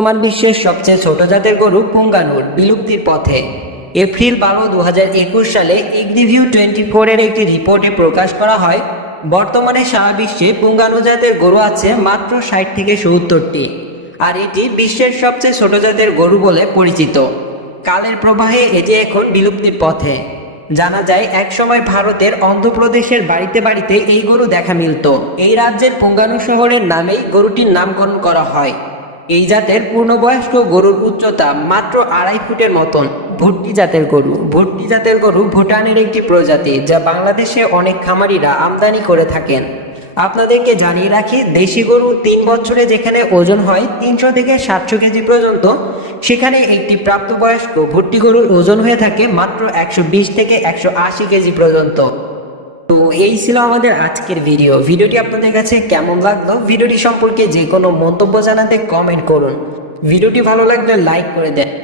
বর্তমান বিশ্বের সবচেয়ে ছোট জাতের গরু পুঙ্গানুর, বিলুপ্তির পথে। এপ্রিল বারো দু সালে ইগনিভিউ টোয়েন্টি ফোরের একটি রিপোর্টে প্রকাশ করা হয়, বর্তমানে সারা বিশ্বে পুঙ্গানু জাতের গরু আছে মাত্র ষাট থেকে সত্তরটি, আর এটি বিশ্বের সবচেয়ে ছোট জাতের গরু বলে পরিচিত। কালের প্রবাহে এটি এখন বিলুপ্তির পথে। জানা যায়, একসময় ভারতের অন্ধ্রপ্রদেশের বাড়িতে বাড়িতে এই গরু দেখা মিলত। এই রাজ্যের পুঙ্গানু শহরের নামেই গরুটির নামকরণ করা হয়। এই জাতের পূর্ণবয়স্ক গরুর উচ্চতা মাত্র আড়াই ফুটের মতন। ভুট্টি জাতের গরু। ভুট্টি জাতের গরু ভুটানের একটি প্রজাতি যা বাংলাদেশে অনেক খামারিরা আমদানি করে থাকেন। আপনাদেরকে জানিয়ে রাখি, দেশি গরু তিন বছরে যেখানে ওজন হয় তিনশো থেকে সাতশো কেজি পর্যন্ত, সেখানে একটি প্রাপ্তবয়স্ক ভুট্টি গরুর ওজন হয়ে থাকে মাত্র একশো বিশ থেকে একশো আশি কেজি পর্যন্ত। তো এই ছিল আমাদের আজকের ভিডিও ভিডিওটি আপনাদের কাছে কেমন লাগল? ভিডিওটি সম্পর্কে যে কোনো মন্তব্য জানাতে কমেন্ট করুন। ভিডিওটি ভালো লাগলে লাইক করে দেন।